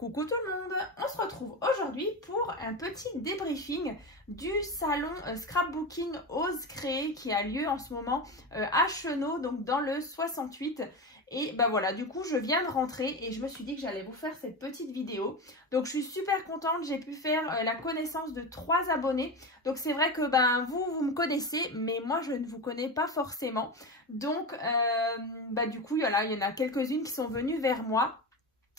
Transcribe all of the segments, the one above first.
Coucou tout le monde, on se retrouve aujourd'hui pour un petit débriefing du salon scrapbooking Ose Créer qui a lieu en ce moment à Chenaux, donc dans le 68. Et bah voilà, du coup je viens de rentrer et je me suis dit que j'allais vous faire cette petite vidéo. Donc je suis super contente, j'ai pu faire la connaissance de 3 abonnés. Donc c'est vrai que vous me connaissez, mais moi je ne vous connais pas forcément. Donc du coup voilà, il y en a quelques-unes qui sont venues vers moi,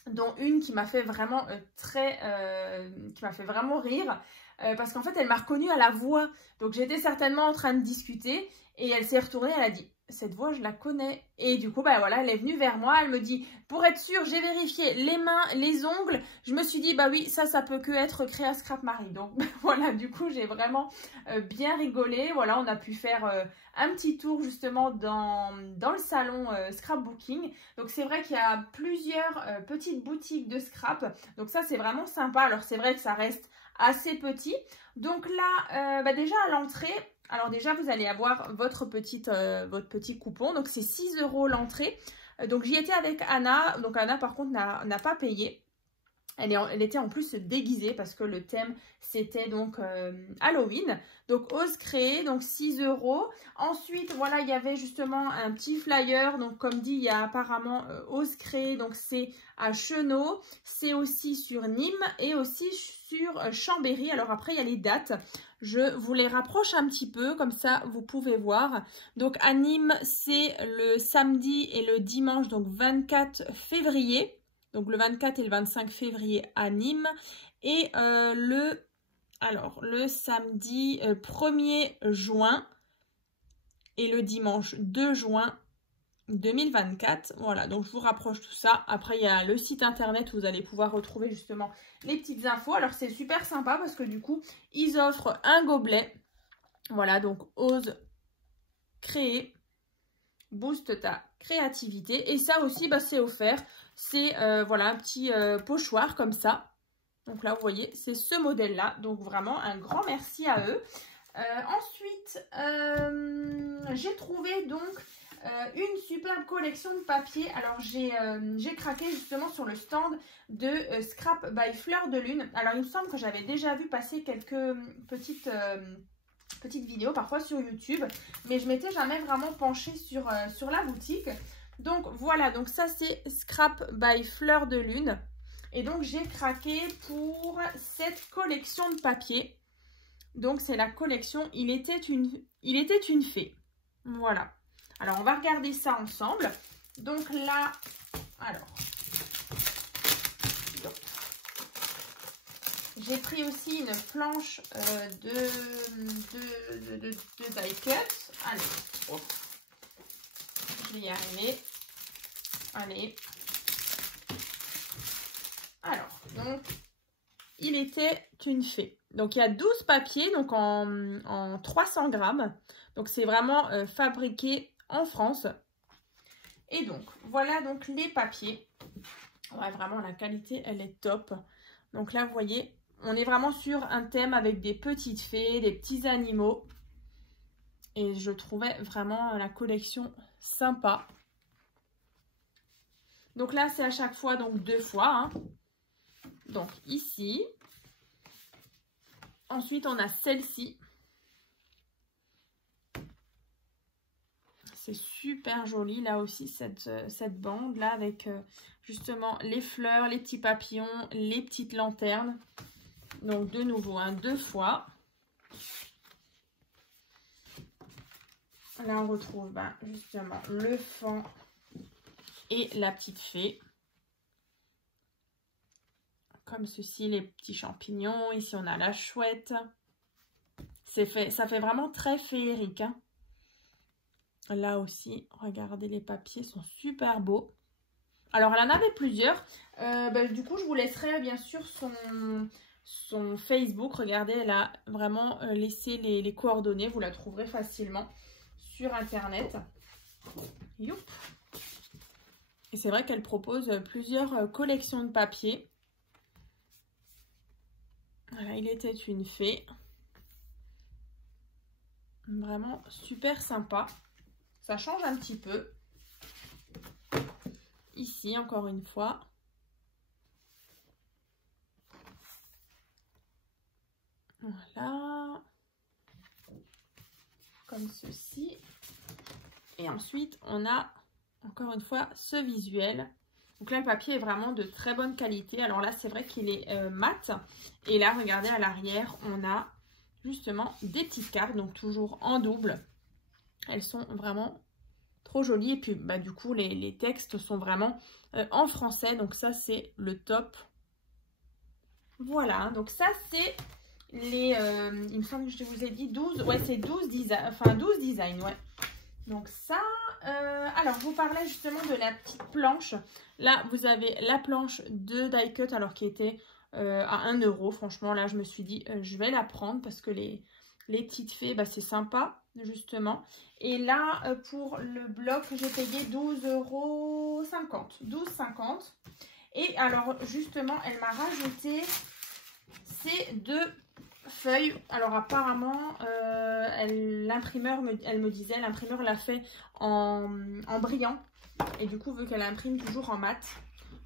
dont une qui m'a fait vraiment qui m'a fait vraiment rire parce qu'en fait elle m'a reconnue à la voix. Donc j'étais certainement en train de discuter et elle s'est retournée, elle a dit cette voix je la connais. Et du coup voilà, elle est venue vers moi, elle me dit pour être sûre, j'ai vérifié les mains, les ongles, je me suis dit bah oui, ça peut que être Créa Scrap Marie. Donc voilà, du coup j'ai vraiment bien rigolé. Voilà, on a pu faire un petit tour justement dans le salon scrapbooking. Donc c'est vrai qu'il y a plusieurs petites boutiques de scrap, donc ça c'est vraiment sympa. Alors c'est vrai que ça reste assez petit. Donc là déjà à l'entrée, alors déjà vous allez avoir votre petit coupon, donc c'est 6 € l'entrée. Donc j'y étais avec Anna, donc Anna par contre n'a pas payé. Elle était en plus déguisée parce que le thème c'était donc Halloween. Donc Ose Créer, donc 6 €. Ensuite voilà, il y avait justement un petit flyer. Donc comme dit, il y a apparemment Ose Créer, donc c'est à Chenaux, c'est aussi sur Nîmes et aussi sur Chambéry. Alors après il y a les dates, je vous les rapproche un petit peu, comme ça vous pouvez voir. Donc à Nîmes c'est le samedi et le dimanche, donc 24 février. Donc le 24 et le 25 février à Nîmes. Et le samedi 1er juin et le dimanche 2 juin 2024. Voilà, donc je vous rapproche tout ça. Après, il y a le site internet où vous allez pouvoir retrouver justement les petites infos. Alors c'est super sympa parce que du coup, ils offrent un gobelet. Voilà, donc Ose Créer, booste ta créativité. Et ça aussi, c'est offert. C'est voilà, un petit pochoir comme ça. Donc là, vous voyez, c'est ce modèle-là. Donc vraiment, un grand merci à eux. Ensuite, j'ai trouvé donc une superbe collection de papier. Alors, j'ai craqué justement sur le stand de Scrap by Fleur de Lune. Alors, il me semble que j'avais déjà vu passer quelques petites vidéos parfois sur YouTube, mais je m'étais jamais vraiment penchée sur la boutique. Donc voilà, donc ça c'est Scrap by Fleur de Lune. Et donc j'ai craqué pour cette collection de papier. Donc c'est la collection Il était une fée. Voilà. Alors on va regarder ça ensemble. Donc là, alors, j'ai pris aussi une planche de die cut. Allez, hop. Je vais y arriver. Allez. Alors, donc, Il était une fée. Donc, il y a 12 papiers, donc en 300 grammes. Donc, c'est vraiment fabriqué en France. Et donc, voilà donc les papiers. Ouais, vraiment, la qualité, elle est top. Donc là, vous voyez, on est vraiment sur un thème avec des petites fées, des petits animaux. Et je trouvais vraiment la collection sympa. Donc là, c'est à chaque fois, donc 2 fois. Hein. Donc ici. Ensuite, on a celle-ci. C'est super joli, là aussi, cette bande-là, avec justement les fleurs, les petits papillons, les petites lanternes. Donc, de nouveau, 2 fois. Là, on retrouve justement le fan et la petite fée. Comme ceci, les petits champignons. Ici, on a la chouette. Ça fait vraiment très féerique. Hein. Là aussi, regardez, les papiers sont super beaux. Alors, elle en avait plusieurs. Du coup, je vous laisserai bien sûr son Facebook. Regardez, elle a vraiment laissé les coordonnées. Vous la trouverez facilement sur Internet. Youp. Et c'est vrai qu'elle propose plusieurs collections de papiers. Voilà, Il était une fée. Vraiment super sympa. Ça change un petit peu. Ici, encore une fois. Voilà. Comme ceci. Et ensuite, on a encore une fois ce visuel. Donc là, le papier est vraiment de très bonne qualité. Alors là, c'est vrai qu'il est mat. Et là, regardez à l'arrière, on a justement des petites cartes, donc toujours en double. Elles sont vraiment trop jolies. Et puis, bah, du coup, les textes sont vraiment en français. Donc ça, c'est le top. Voilà, donc ça, c'est les... il me semble que je vous ai dit 12. Ouais, c'est 12 designs. Enfin, 12 designs, ouais. Donc ça, alors je vous parlais justement de la petite planche. Là, vous avez la planche de die cut, alors qui était à 1 €. Franchement, là, je me suis dit, je vais la prendre parce que les petites fées, bah, c'est sympa, justement. Et là, pour le bloc, j'ai payé 12,50 €. 12,50 €. Et alors, justement, elle m'a rajouté ces deux feuilles. Alors apparemment l'imprimeur elle me disait, l'imprimeur l'a fait en brillant et du coup vu qu'elle imprime toujours en mat,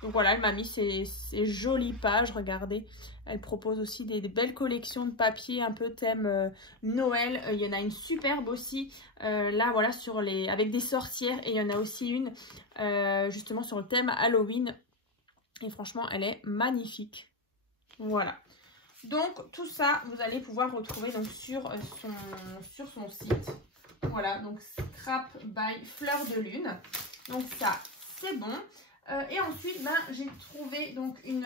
donc voilà, elle m'a mis ces jolies pages. Regardez, elle propose aussi des belles collections de papier un peu thème Noël. Il y en a une superbe aussi là, voilà, sur avec des sorcières, et il y en a aussi une justement sur le thème Halloween, et franchement elle est magnifique. Voilà. Donc tout ça, vous allez pouvoir retrouver donc sur son site. Voilà, donc Scrap by Fleur de Lune. Donc ça, c'est bon. Et ensuite, ben, j'ai trouvé donc une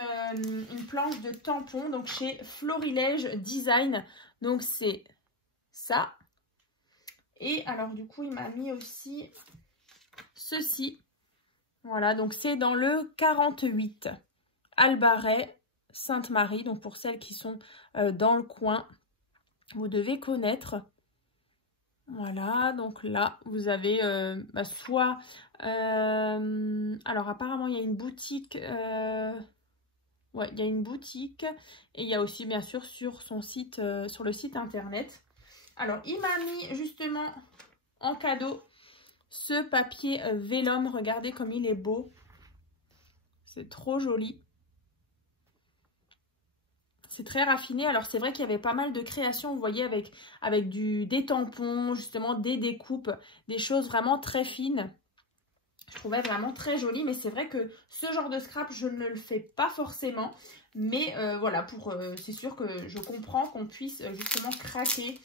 planche de tampons donc chez Florilège Design. Donc c'est ça. Et alors du coup, il m'a mis aussi ceci. Voilà, donc c'est dans le 48. Albaret Sainte-Marie, donc pour celles qui sont dans le coin, vous devez connaître. Voilà, donc là vous avez bah, soit alors apparemment il y a une boutique, ouais, il y a une boutique, et il y a aussi bien sûr sur son site, sur le site internet. Alors il m'a mis justement en cadeau ce papier vélum. Regardez comme il est beau, c'est trop joli. C'est très raffiné. Alors c'est vrai qu'il y avait pas mal de créations, vous voyez, avec des tampons, justement des découpes, des choses vraiment très fines. Je trouvais vraiment très joli, mais c'est vrai que ce genre de scrap, je ne le fais pas forcément. Mais voilà, c'est sûr que je comprends qu'on puisse justement craquer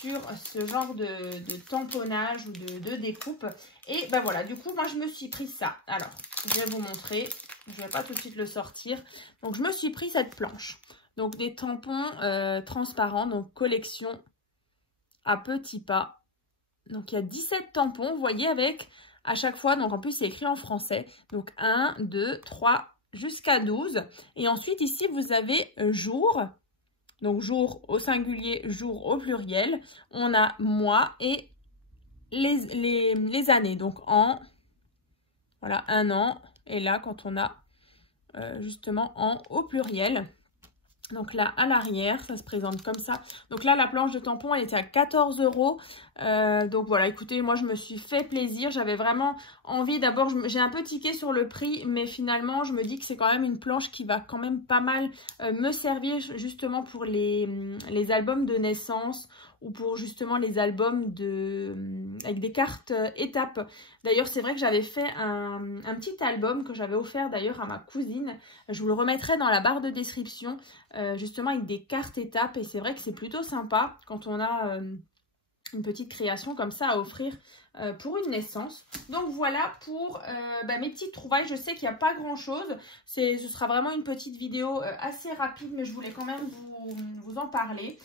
sur ce genre de tamponnage ou de découpe. Et ben voilà, du coup, moi je me suis pris ça. Alors, je vais vous montrer. Je ne vais pas tout de suite le sortir. Donc, je me suis pris cette planche. Donc, des tampons transparents. Donc, collection à petits pas. Donc, il y a 17 tampons. Vous voyez, avec à chaque fois. Donc, en plus, c'est écrit en français. Donc, 1, 2, 3, jusqu'à 12. Et ensuite, ici, vous avez jour. Donc, jour au singulier, jour au pluriel. On a mois et les années. Donc, an. Voilà, 1 an. Et là, quand on a justement au pluriel. Donc là, à l'arrière, ça se présente comme ça. Donc là, la planche de tampon, elle était à 14 €. Donc voilà, écoutez, moi, je me suis fait plaisir. J'avais vraiment envie. D'abord, j'ai un peu tiqué sur le prix, mais finalement, je me dis que c'est quand même une planche qui va quand même pas mal me servir justement pour les albums de naissance, ou pour justement les albums avec des cartes étapes. D'ailleurs, c'est vrai que j'avais fait un petit album que j'avais offert d'ailleurs à ma cousine. Je vous le remettrai dans la barre de description, justement avec des cartes étapes. Et c'est vrai que c'est plutôt sympa quand on a une petite création comme ça à offrir pour une naissance. Donc voilà pour mes petites trouvailles. Je sais qu'il n'y a pas grand chose. Ce sera vraiment une petite vidéo assez rapide, mais je voulais quand même vous en parler.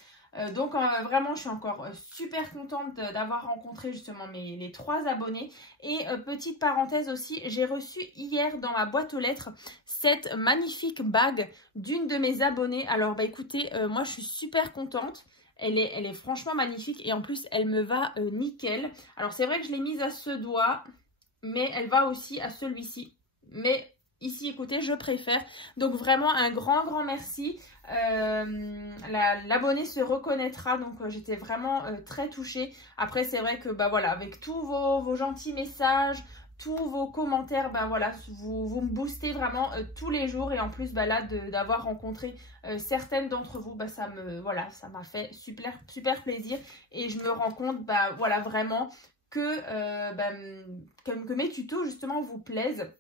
Donc vraiment, je suis encore super contente d'avoir rencontré justement les 3 abonnés. Et petite parenthèse aussi, j'ai reçu hier dans ma boîte aux lettres cette magnifique bague d'une de mes abonnées. Alors bah écoutez, moi je suis super contente. Elle est franchement magnifique, et en plus elle me va nickel. Alors c'est vrai que je l'ai mise à ce doigt, mais elle va aussi à celui-ci. Mais ici, écoutez, je préfère. Donc vraiment un grand merci. L'abonné se reconnaîtra. Donc j'étais vraiment très touchée. Après c'est vrai que bah voilà, avec tous vos gentils messages, tous vos commentaires, ben voilà, vous me boostez vraiment tous les jours. Et en plus, ben là, d'avoir rencontré certaines d'entre vous, ben ça m'a fait super plaisir. Et je me rends compte, ben voilà, vraiment que mes tutos justement vous plaisent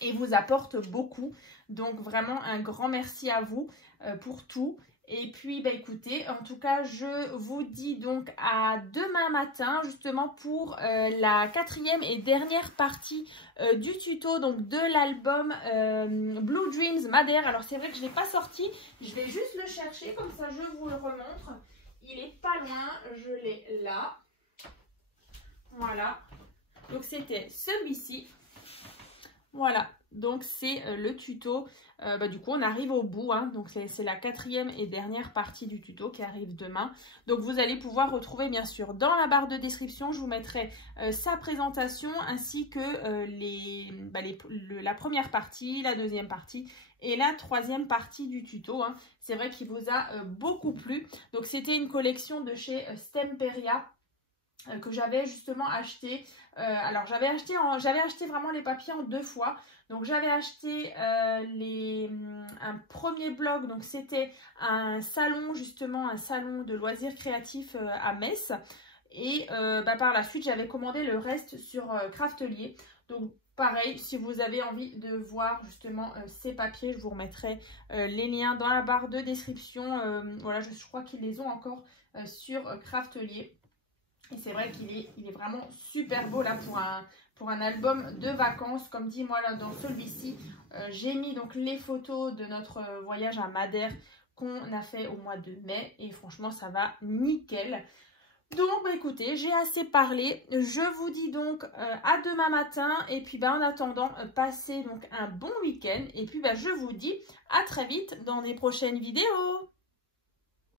et vous apportent beaucoup. Donc vraiment un grand merci à vous pour tout. Et puis, bah, écoutez, en tout cas, je vous dis donc à demain matin, justement, pour la 4e et dernière partie du tuto, donc de l'album Blue Dreams Madère. Alors, c'est vrai que je ne l'ai pas sorti, je vais juste le chercher, comme ça, je vous le remontre. Il est pas loin, je l'ai là. Voilà. Donc, c'était celui-ci. Voilà, donc c'est le tuto. Du coup, on arrive au bout, hein. Donc c'est la 4e et dernière partie du tuto qui arrive demain. Donc vous allez pouvoir retrouver bien sûr dans la barre de description, je vous mettrai sa présentation ainsi que la première partie, la deuxième partie et la 3e partie du tuto, hein. C'est vrai qu'il vous a beaucoup plu. Donc c'était une collection de chez Stemperia que j'avais justement acheté. Alors j'avais acheté vraiment les papiers en 2 fois. Donc j'avais acheté un premier bloc, donc c'était un salon justement, un salon de loisirs créatifs à Metz. Et par la suite j'avais commandé le reste sur Craftelier. Donc pareil, si vous avez envie de voir justement ces papiers, je vous remettrai les liens dans la barre de description. Voilà, je crois qu'ils les ont encore sur Craftelier. Et c'est vrai qu'il est vraiment super beau là pour un album de vacances. Comme dit, moi là dans celui-ci, j'ai mis donc les photos de notre voyage à Madère qu'on a fait au mois de mai. Et franchement, ça va nickel. Donc bah, écoutez, j'ai assez parlé. Je vous dis donc à demain matin. Et puis bah, en attendant, passez donc un bon week-end. Et puis bah, je vous dis à très vite dans des prochaines vidéos.